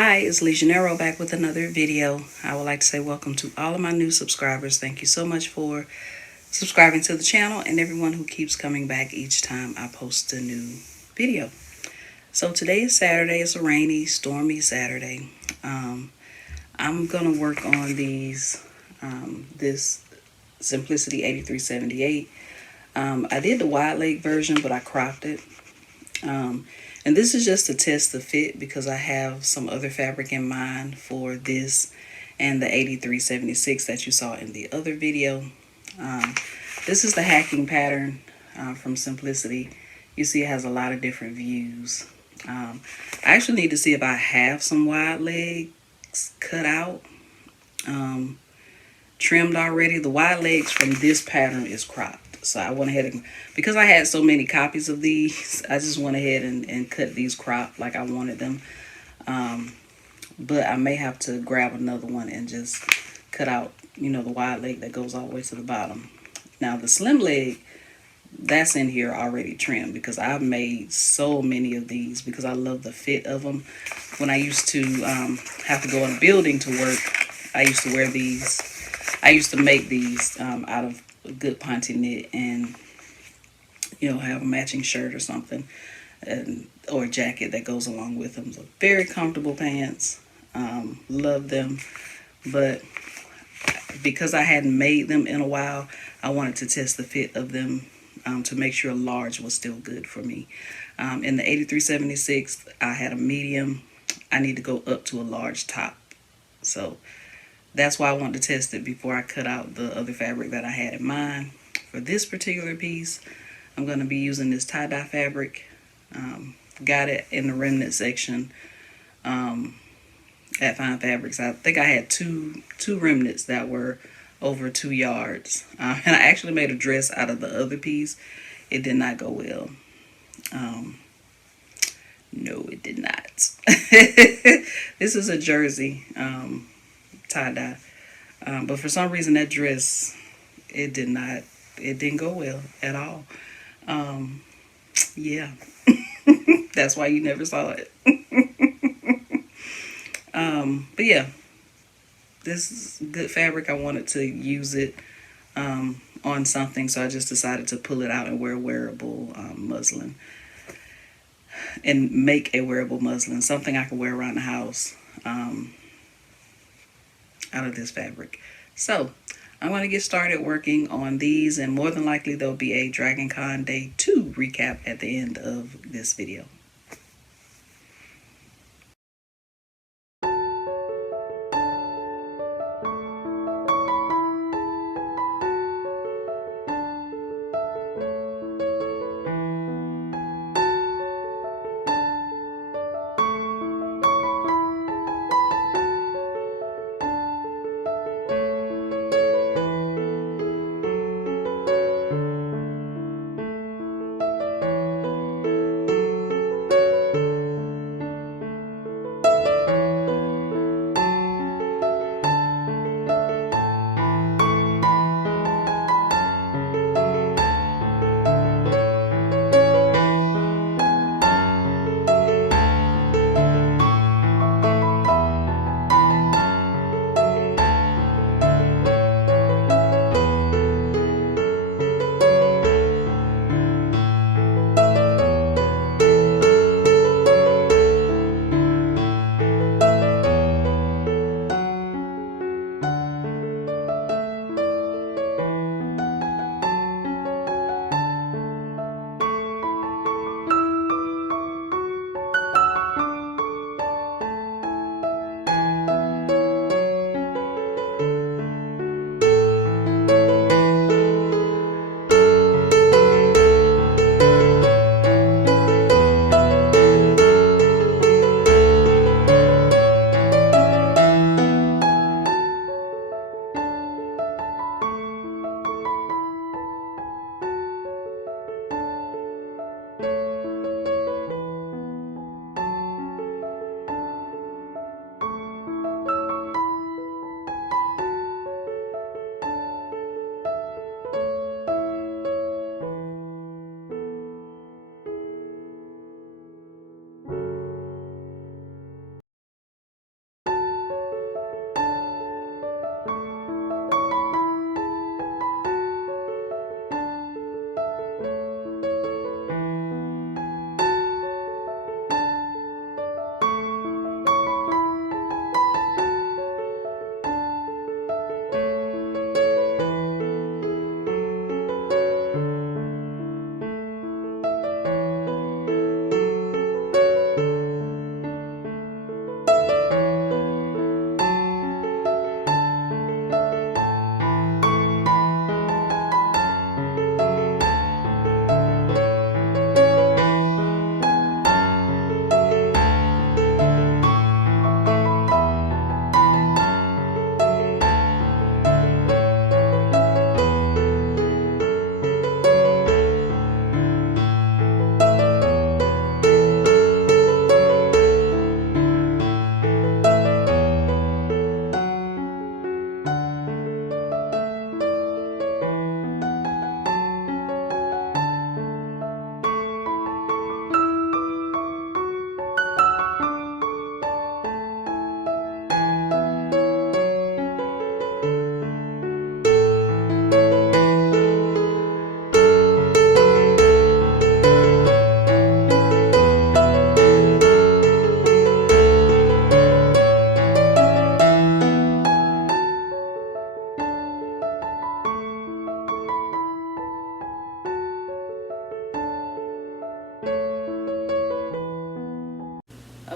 Hi, it's LeJanaro back with another video. I would like to say welcome to all of my new subscribers. Thank you so much for subscribing to the channel and everyone who keeps coming back each time I post a new video. So today is Saturday. It's a rainy, stormy Saturday. I'm going to work on this Simplicity 8378. I did the wide leg version, but I cropped it. And this is just to test the fit because I have some other fabric in mind for this and the 8376 that you saw in the other video. This is the hacking pattern from Simplicity. You see it has a lot of different views. I actually need to see if I have some wide legs cut out, trimmed already. The wide legs from this pattern is cropped. So I went ahead and, because I had so many copies of these, I just went ahead and cut these cropped like I wanted them. But I may have to grab another one and just cut out, the wide leg that goes all the way to the bottom. Now the slim leg, that's in here already trimmed because I've made so many of these because I love the fit of them. When I used to have to go in a building to work, I used to wear these. I used to make these out of a good ponte knit and, have a matching shirt or something or a jacket that goes along with them. So very comfortable pants. Love them. But because I hadn't made them in a while, I wanted to test the fit of them to make sure large was still good for me. In the 8376, I had a medium. I need to go up to a large top. So that's why I wanted to test it before I cut out the other fabric that I had in mind. For this particular piece, I'm going to be using this tie-dye fabric. Got it in the remnant section at Fine Fabrics. I think I had two remnants that were over 2 yards. And I actually made a dress out of the other piece. It did not go well. No, it did not. This is a jersey tie-dye. But for some reason that dress, it didn't go well at all. Yeah. That's why you never saw it. But yeah, this is good fabric. I wanted to use it on something, so I just decided to pull it out and wear wearable muslin. And make a wearable muslin, something I can wear around the house out of this fabric. So I'm going to get started working on these, and more than likely there'll be a Dragon Con Day 2 recap at the end of this video.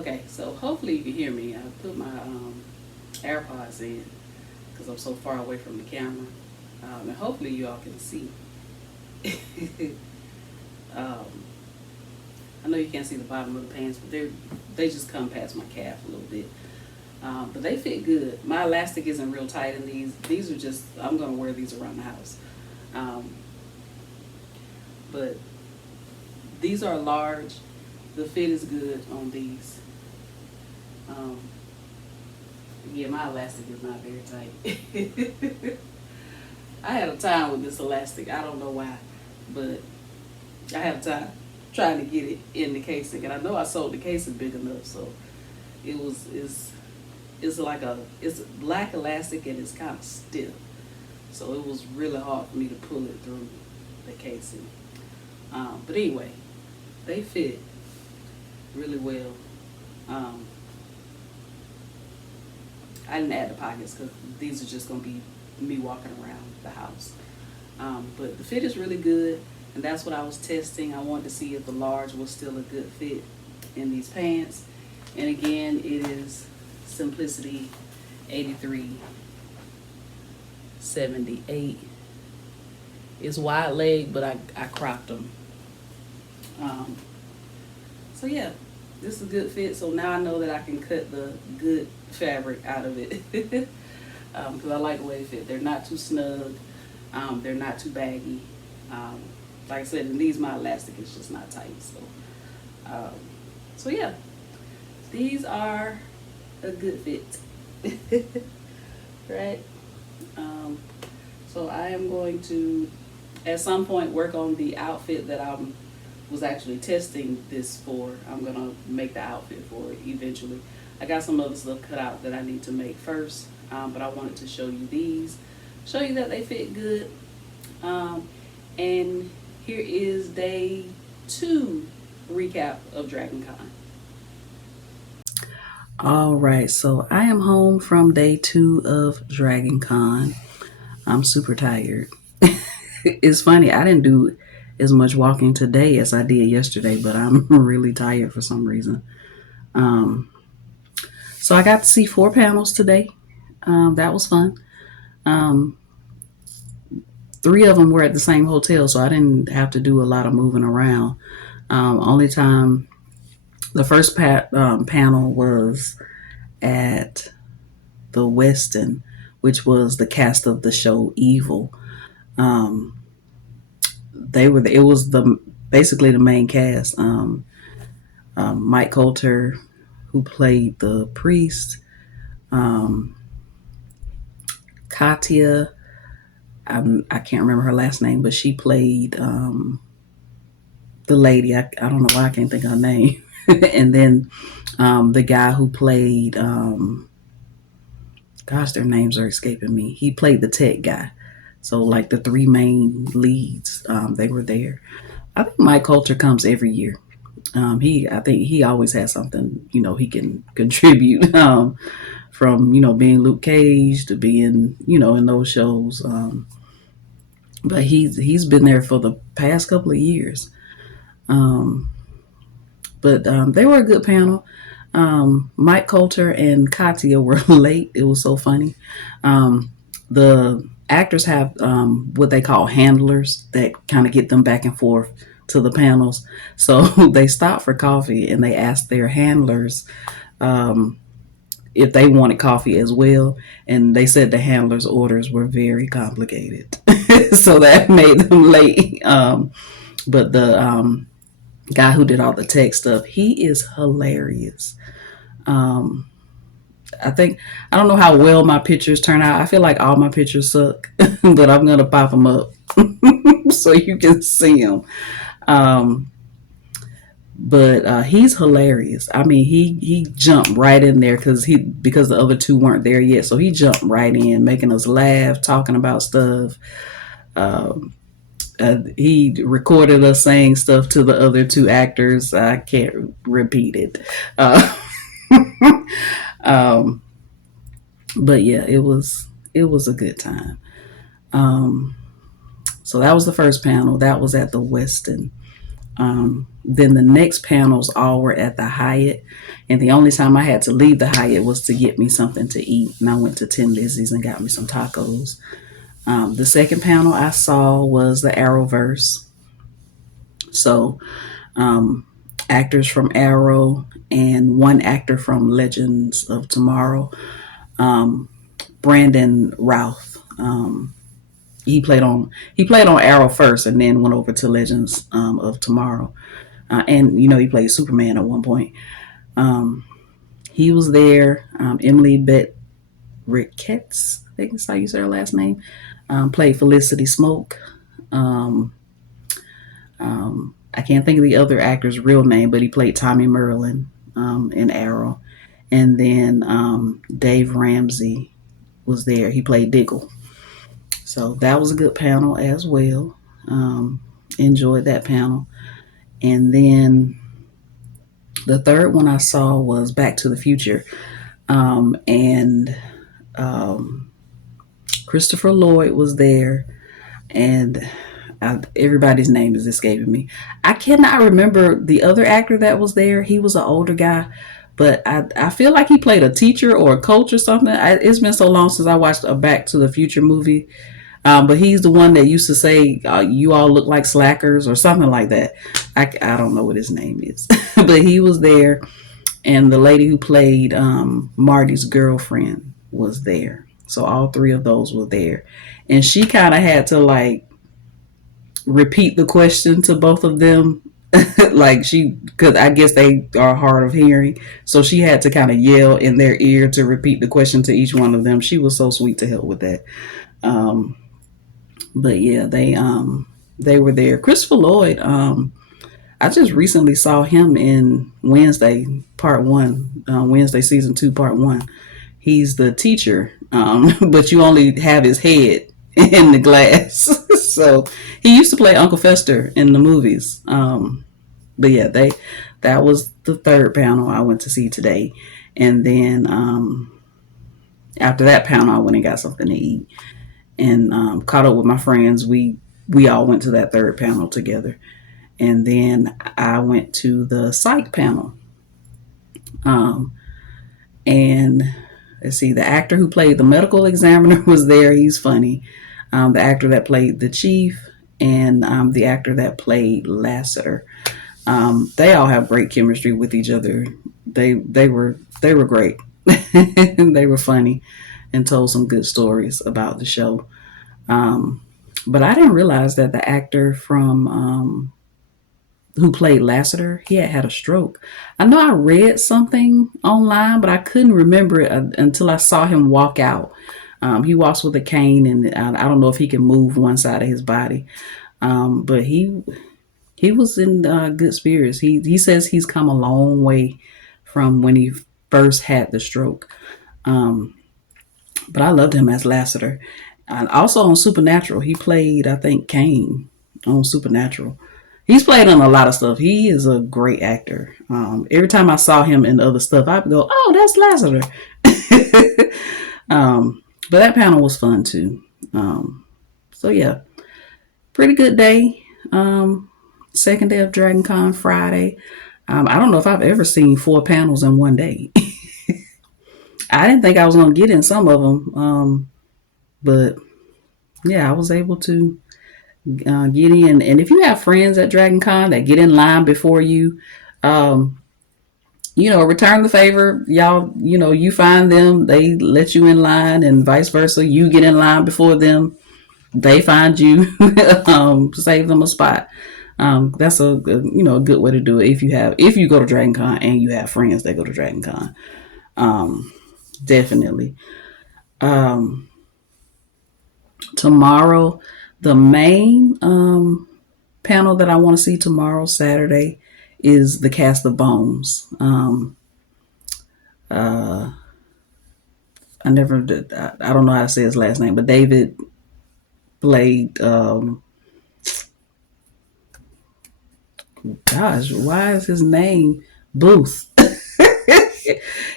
Okay, so hopefully you can hear me. I put my AirPods in because I'm so far away from the camera, and hopefully you all can see. um, I know you can't see the bottom of the pants, but they just come past my calf a little bit. But they fit good. My elastic isn't real tight in these. These are just, I'm gonna wear these around the house. Um, but these are large. The fit is good on these. Um, yeah, my elastic is not very tight. I had a time with this elastic. I don't know why, but I had a time trying to get it in the casing, and I know I sold the casing big enough, so it's like it's black elastic and it's kind of stiff, so it was really hard for me to pull it through the casing. But anyway, they fit really well. I didn't add the pockets because these are just going to be me walking around the house. But the fit is really good, and that's what I was testing. I wanted to see if the large was still a good fit in these pants. And again, it is Simplicity 8378. It's wide leg, but I cropped them. So yeah, this is a good fit. So now I know that I can cut the good fabric out of it. Because I like the way they fit. They're not too snug. They're not too baggy. Like I said, in these, my elastic is just not tight. So yeah, these are a good fit. Right? So I am going to, at some point, work on the outfit that I was actually testing this for. I'm going to make the outfit for it eventually. I got some other stuff cut out that I need to make first, but I wanted to show you these, show you that they fit good. And here is day 2 recap of DragonCon. All right, so I am home from day 2 of DragonCon. I'm super tired. It's funny, I didn't do as much walking today as I did yesterday, but I'm really tired for some reason. So I got to see 4 panels today. That was fun. 3 of them were at the same hotel, so I didn't have to do a lot of moving around. Only time the first panel was at the Westin, which was the cast of the show Evil. It was the basically the main cast. Mike Coulter, who played the priest, Katya, I can't remember her last name, but she played the lady. I don't know why I can't think of her name. And then the guy who played, gosh, their names are escaping me. He played the tech guy. So like the 3 main leads, they were there. I think Mike Coulter comes every year. I think he always has something, he can contribute, from, being Luke Cage to being, in those shows. But he's been there for the past couple of years. But they were a good panel. Mike Coulter and Katya were late. It was so funny. The actors have what they call handlers that kind of get them back and forth to the panels. So they stopped for coffee and they asked their handlers if they wanted coffee as well. And they said the handlers' orders were very complicated. So that made them late. But the guy who did all the tech stuff, he is hilarious. I don't know how well my pictures turn out. I feel like all my pictures suck, but I'm going to pop them up so you can see them. But he's hilarious. I mean, he jumped right in there because the other 2 weren't there yet. So he jumped right in, making us laugh, talking about stuff. He recorded us saying stuff to the other 2 actors. I can't repeat it. But yeah, it was a good time. So that was the first panel. That was at the Westin. Then the next panels all were at the Hyatt, and the only time I had to leave the Hyatt was to get me something to eat, and I went to Tin Lizzie's and got me some tacos. The second panel I saw was the Arrowverse. So, um, actors from Arrow and one actor from Legends of Tomorrow, um, Brandon Routh. He played on Arrow first, and then went over to Legends of Tomorrow. And he played Superman at one point. Um, he was there. Emily Bett Ricketts, I think that's how you say her last name, played Felicity Smoke. Um, I can't think of the other actor's real name, but he played Tommy Merlin in Arrow. And then Dave Ramsey was there. He played Diggle. So that was a good panel as well. Enjoyed that panel. And then the third one I saw was Back to the Future. And Christopher Lloyd was there. And everybody's name is escaping me. I cannot remember the other actor that was there. He was an older guy, but I feel like he played a teacher or a coach or something. It's been so long since I watched a Back to the Future movie. But he's the one that used to say, "You all look like slackers" or something like that. I don't know what his name is, but he was there, and the lady who played Marty's girlfriend was there. So all three of those were there, and she kind of had to like repeat the question to both of them. Like because I guess they are hard of hearing, so she had to kind of yell in their ear to repeat the question to each one of them. She was so sweet to help with that. Um, but yeah, they were there. Christopher Lloyd, I just recently saw him in Wednesday Part One, Wednesday Season 2 Part 1. He's the teacher, but you only have his head in the glass. So he used to play Uncle Fester in the movies. But yeah, that was the third panel I went to see today, and then after that panel, I went and got something to eat and caught up with my friends. We all went to that third panel together, and then I went to the psych panel. Um, and let's see, the actor who played the medical examiner was there. He's funny. The actor that played the chief, and the actor that played Lassiter. They all have great chemistry with each other. They were great. They were funny and told some good stories about the show. But I didn't realize that the actor from who played Lassiter, he had a stroke. I know I read something online, but I couldn't remember it until I saw him walk out. He walks with a cane, and I don't know if he can move one side of his body. But he was in good spirits. He says he's come a long way from when he first had the stroke. Um, but I loved him as Lassiter. And also on Supernatural, he played, I think, Kane on Supernatural. He's played on a lot of stuff. He is a great actor. Every time I saw him in other stuff, I'd go, "Oh, that's Lassiter." But that panel was fun too. So yeah, pretty good day. Second day of Dragon Con Friday. I don't know if I've ever seen 4 panels in one day. I didn't think I was going to get in some of them. But yeah, I was able to get in. And if you have friends at Dragon Con that get in line before you, return the favor. Y'all, you find them, they let you in line, and vice versa. You get in line before them, they find you, save them a spot. That's a good way to do it if you go to Dragon Con and you have friends that go to Dragon Con. Definitely. Tomorrow, the main panel that I want to see tomorrow, Saturday, is the cast of Bones. I never did. I don't know how to say his last name, but David played. Gosh, why is his name Booth?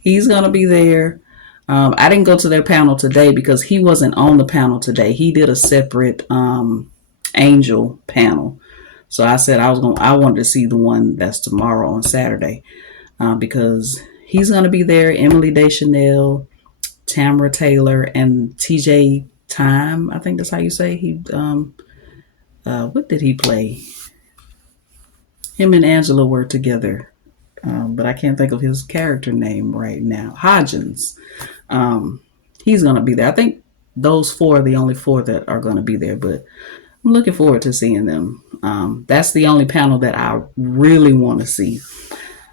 He's gonna be there. I didn't go to their panel today because he wasn't on the panel today. He did a separate Angel panel. So I said I wanted to see the one that's tomorrow on Saturday, because he's gonna be there. Emily Deschanel, Tamara Taylor, and TJ Time. I think that's how you say he. What did he play? Him and Angela were together, but I can't think of his character name right now. Hodgins. Um, he's gonna be there. I think those four are the only four that are gonna be there, but I'm looking forward to seeing them. That's the only panel that I really want to see.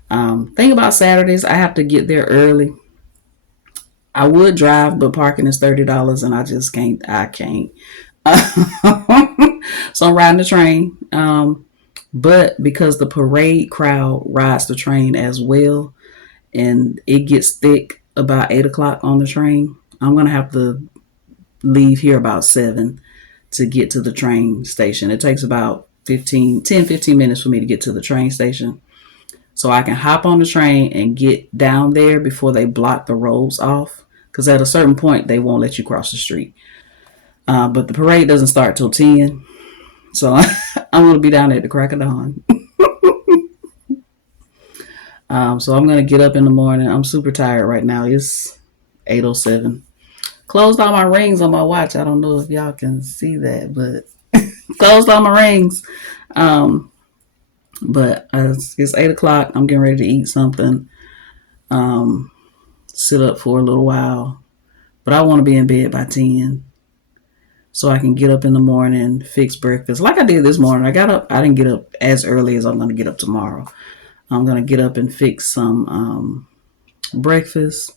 Thing about Saturdays, I have to get there early. I would drive, but parking is $30, and I just can't. I can't. So I'm riding the train. But because the parade crowd rides the train as well, and it gets thick about 8 o'clock on the train, I'm gonna have to leave here about 7 to get to the train station. It takes about 15 minutes for me to get to the train station. So I can hop on the train and get down there before they block the roads off. Because at a certain point, they won't let you cross the street. But the parade doesn't start till 10. So I'm going to be down there at the crack of dawn. So I'm going to get up in the morning. I'm super tired right now. It's 8:07. Closed all my rings on my watch. I don't know if y'all can see that, but closed all my rings. Um, but it's 8 o'clock. I'm getting ready to eat something. Sit up for a little while. But I want to be in bed by 10 so I can get up in the morning, fix breakfast. Like I did this morning. I got up. I didn't get up as early as I'm going to get up tomorrow. I'm going to get up and fix some breakfast,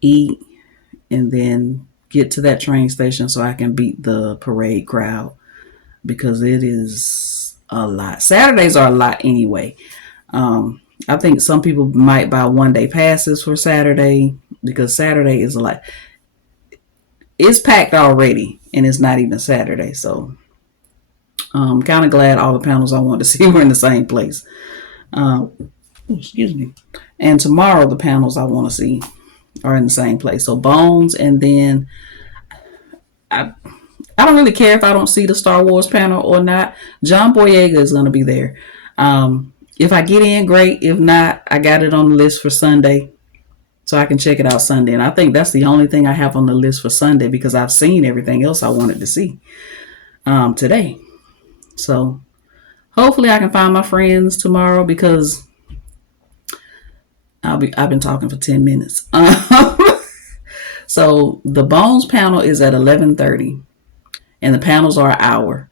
eat, and then get to that train station so I can beat the parade crowd, because it is a lot. Saturdays are a lot anyway. I think some people might buy 1 day passes for Saturday, because Saturday is a lot. It's packed already, and it's not even Saturday. So I'm kind of glad all the panels I wanted to see were in the same place. Excuse me. And tomorrow, the panels I want to see are in the same place. So Bones, and then I don't really care if I don't see the Star Wars panel or not. John Boyega is going to be there. If I get in, great. If not, I got it on the list for Sunday, so I can check it out Sunday. And I think that's the only thing I have on the list for Sunday, because I've seen everything else I wanted to see today. So hopefully I can find my friends tomorrow, because I've been talking for 10 minutes. So the Bones panel is at 11:30, and the panels are an hour.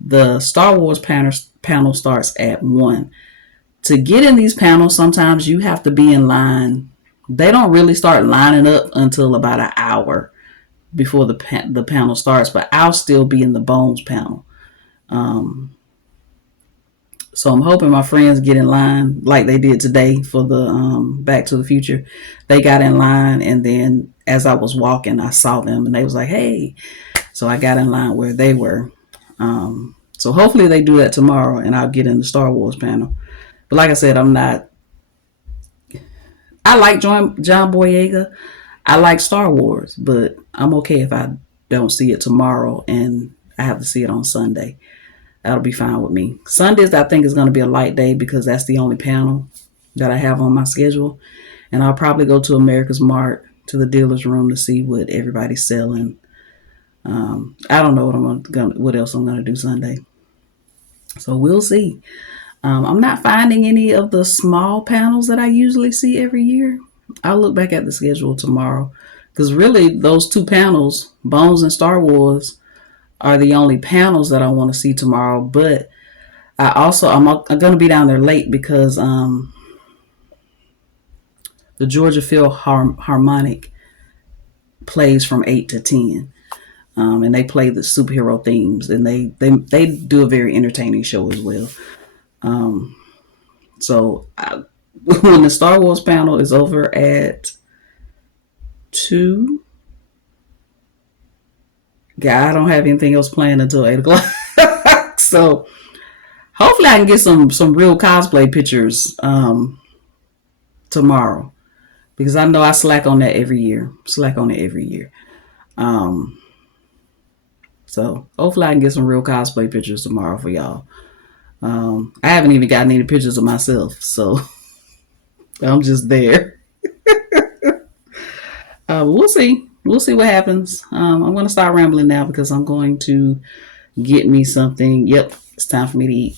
The Star Wars panel starts at 1. To get in these panels, sometimes you have to be in line. They don't really start lining up until about an hour before the panel starts, but I'll still be in the Bones panel. So I'm hoping my friends get in line like they did today for the Back to the Future. They got in line, and then as I was walking, I saw them, and they was like, "Hey!" So I got in line where they were. So hopefully they do that tomorrow, and I'll get in the Star Wars panel. But like I said, I'm not. I like John Boyega. I like Star Wars, but I'm okay if I don't see it tomorrow and I have to see it on Sunday. That'll be fine with me. Sundays, I think, is going to be a light day, because that's the only panel that I have on my schedule. And I'll probably go to America's Mart, to the dealer's room, to see what everybody's selling. I don't know what else I'm going to do Sunday. So we'll see. I'm not finding any of the small panels that I usually see every year. I'll look back at the schedule tomorrow, because really those two panels, Bones and Star Wars, are the only panels that I want to see tomorrow. But I'm going to be down there late, because the Georgia Philharmonic plays from 8 to 10. And they play the superhero themes, and they do a very entertaining show as well. So when the Star Wars panel is over at 2, I don't have anything else planned until 8 o'clock. So hopefully I can get some real cosplay pictures tomorrow, because I know I slack on that every year. So hopefully I can get some real cosplay pictures tomorrow for y'all. I haven't even gotten any pictures of myself, so I'm just there. We'll see. We'll see what happens. I'm going to start rambling now because I'm going to get me something. Yep, it's time for me to eat.